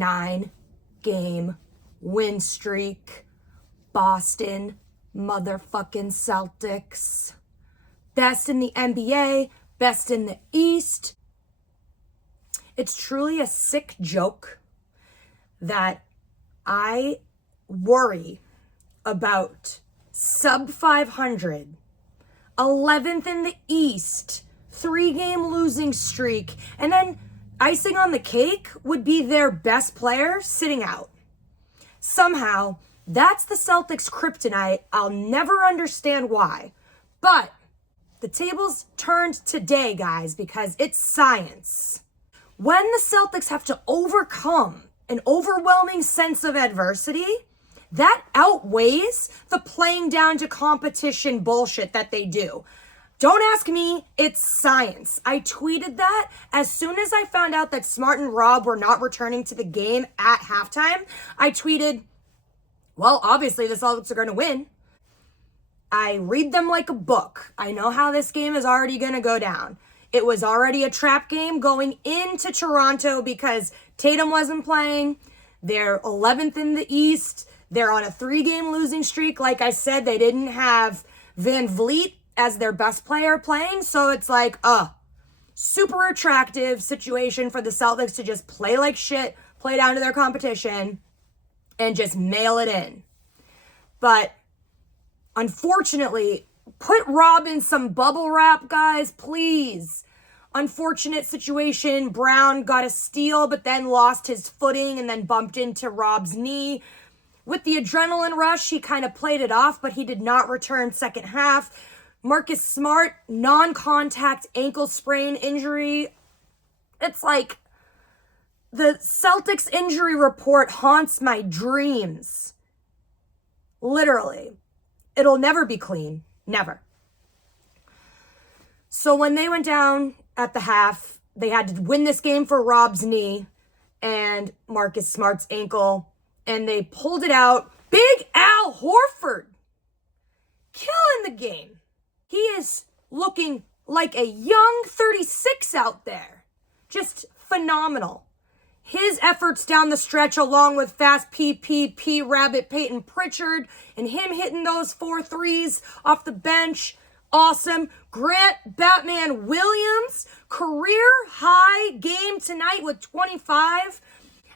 9-game win streak. Boston motherfucking Celtics. Best in the NBA, best in the East. It's truly a sick joke that I worry about sub 500, 11th in the East, 3-game losing streak, and then icing on the cake would be their best player sitting out. Somehow, that's the Celtics' kryptonite. I'll never understand why. But the tables turned today, guys, because it's science. When the Celtics have to overcome an overwhelming sense of adversity, that outweighs the playing down to competition bullshit that they do. Don't ask me, it's science. I tweeted that as soon as I found out that Smart and Rob were not returning to the game at halftime. I tweeted, well, obviously the Celtics are going to win. I read them like a book. I know how this game is already going to go down. It was already a trap game going into Toronto because Tatum wasn't playing. They're 11th in the East. They're on a 3-game losing streak. Like I said, they didn't have Van Vliet as their best player playing. So it's like, super attractive situation for the Celtics to just play like shit, play down to their competition, and just mail it in. But unfortunately, put Rob in some bubble wrap, guys, please. Unfortunate situation. Brown got a steal, but then lost his footing and then bumped into Rob's knee. With the adrenaline rush, he kind of played it off, but he did not return second half. Marcus Smart, non-contact ankle sprain injury. It's like the Celtics injury report haunts my dreams. Literally. It'll never be clean. Never. So when they went down at the half, they had to win this game for Rob's knee and Marcus Smart's ankle, and they pulled it out. Big Al Horford killing the game. He is looking like a young 36 out there. Just phenomenal. His efforts down the stretch, along with fast PPP Rabbit Peyton Pritchard, and him hitting those 4 threes off the bench, awesome. Grant Batman Williams, career high game tonight with 25.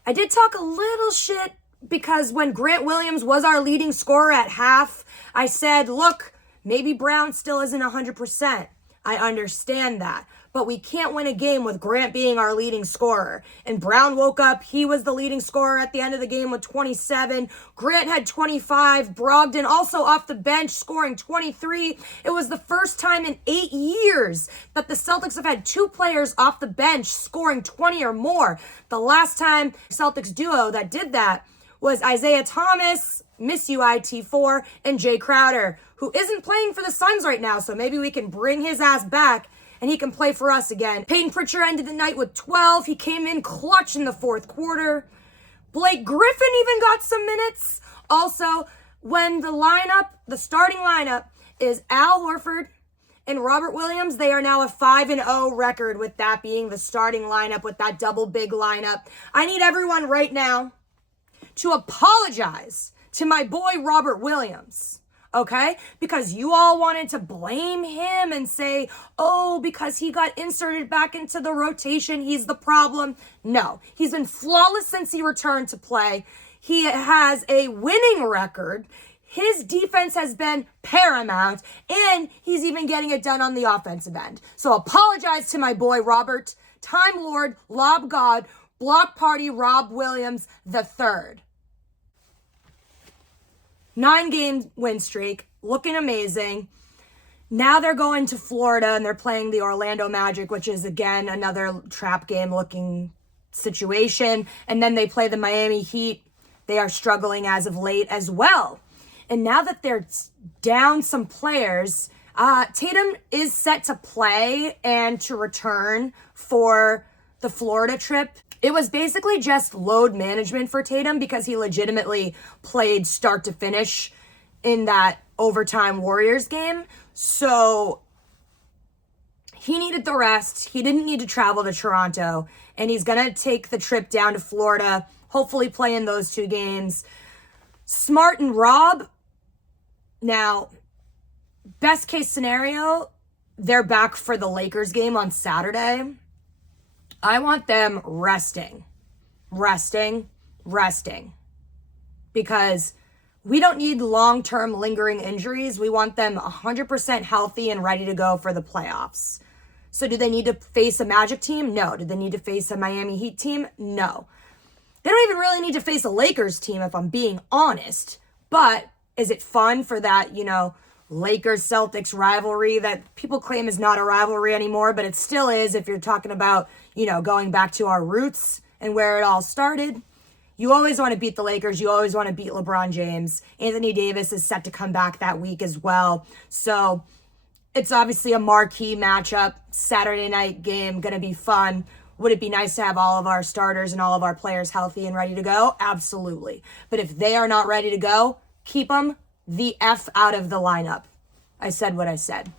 I did talk a little shit because when Grant Williams was our leading scorer at half, I said, look, maybe Brown still isn't 100%. I understand that. But we can't win a game with Grant being our leading scorer. And Brown woke up. He was the leading scorer at the end of the game with 27. Grant had 25. Brogdon also off the bench scoring 23. It was the first time in 8 years that the Celtics have had 2 players off the bench scoring 20 or more. The last time Celtics duo that did that was Isaiah Thomas, miss you IT4, and Jay Crowder, who isn't playing for the Suns right now. So maybe we can bring his ass back and he can play for us again. Peyton Pritchard ended the night with 12. He came in clutch in the fourth quarter. Blake Griffin even got some minutes. Also, when the starting lineup is Al Horford and Robert Williams, they are now a 5-0 record with that being the starting lineup, with that double big lineup. I need everyone right now to apologize to my boy Robert Williams. Okay? Because you all wanted to blame him and say, oh, because he got inserted back into the rotation, he's the problem. No, he's been flawless since he returned to play. He has a winning record. His defense has been paramount, and he's even getting it done on the offensive end. So apologize to my boy Robert, Time Lord, Lob God, Block Party Rob Williams III. 9-game win streak, looking amazing. Now they're going to Florida and they're playing the Orlando Magic, which is again another trap game looking situation. And then they play the Miami Heat. They are struggling as of late as well. And now that they're down some players, Tatum is set to play and to return for the Florida trip. It was basically just load management for Tatum because he legitimately played start to finish in that overtime Warriors game. So he needed the rest. He didn't need to travel to Toronto. And he's going to take the trip down to Florida, hopefully play in those 2 games. Smart and Rob, now, best case scenario, they're back for the Lakers game on Saturday. I want them resting. Because we don't need long-term lingering injuries. We want them 100% healthy and ready to go for the playoffs. So do they need to face a Magic team? No. Do they need to face a Miami Heat team? No. They don't even really need to face a Lakers team, if I'm being honest. But is it fun for that, Lakers-Celtics rivalry that people claim is not a rivalry anymore, but it still is if you're talking about, going back to our roots and where it all started? You always want to beat the Lakers. You always want to beat LeBron James. Anthony Davis is set to come back that week as well. So it's obviously a marquee matchup. Saturday night game, going to be fun. Would it be nice to have all of our starters and all of our players healthy and ready to go? Absolutely. But if they are not ready to go, keep them the F out of the lineup. I said what I said.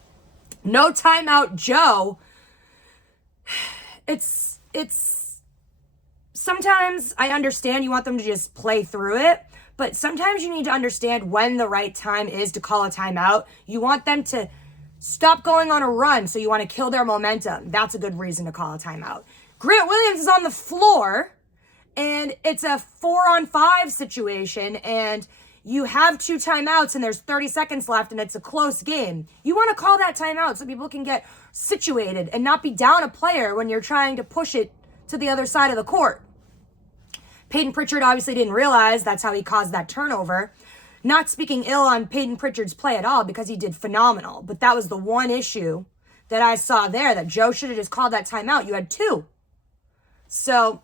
No timeout, Joe. It's sometimes I understand you want them to just play through it, but sometimes you need to understand when the right time is to call a timeout. You want them to stop going on a run, so you want to kill their momentum. That's a good reason to call a timeout. Grant Williams is on the floor, and it's a 4-on-5 situation, and you have 2 timeouts, and there's 30 seconds left, and it's a close game. You want to call that timeout so people can get situated and not be down a player when you're trying to push it to the other side of the court. Peyton Pritchard obviously didn't realize that's how he caused that turnover. Not speaking ill on Peyton Pritchard's play at all, because he did phenomenal. But that was the one issue that I saw there, that Joe should have just called that timeout. You had 2. So,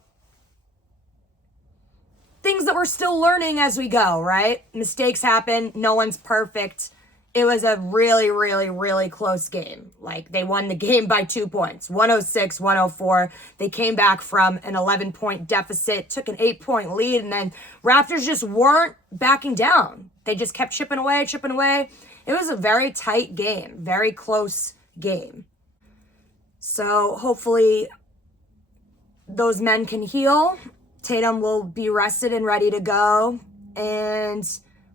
things that we're still learning as we go, right? Mistakes happen. No one's perfect. It was a really, really, really close game. Like, they won the game by 2 points, 106-104. They came back from an 11-point deficit, took an 8-point lead, and then Raptors just weren't backing down. They just kept chipping away. It was a very tight game, very close game. So hopefully those men can heal. Tatum will be rested and ready to go. And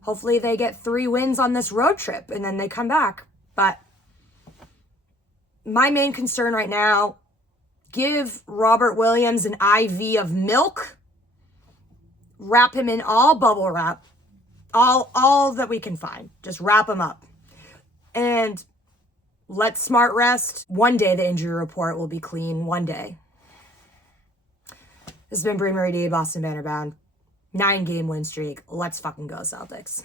hopefully they get 3 wins on this road trip and then they come back. But my main concern right now, give Robert Williams an IV of milk, wrap him in all bubble wrap, all that we can find. Just wrap him up. And let Smart rest. One day the injury report will be clean. One day. This has been Bree Marie D, Boston Banner Bound. 9-game win streak. Let's fucking go, Celtics.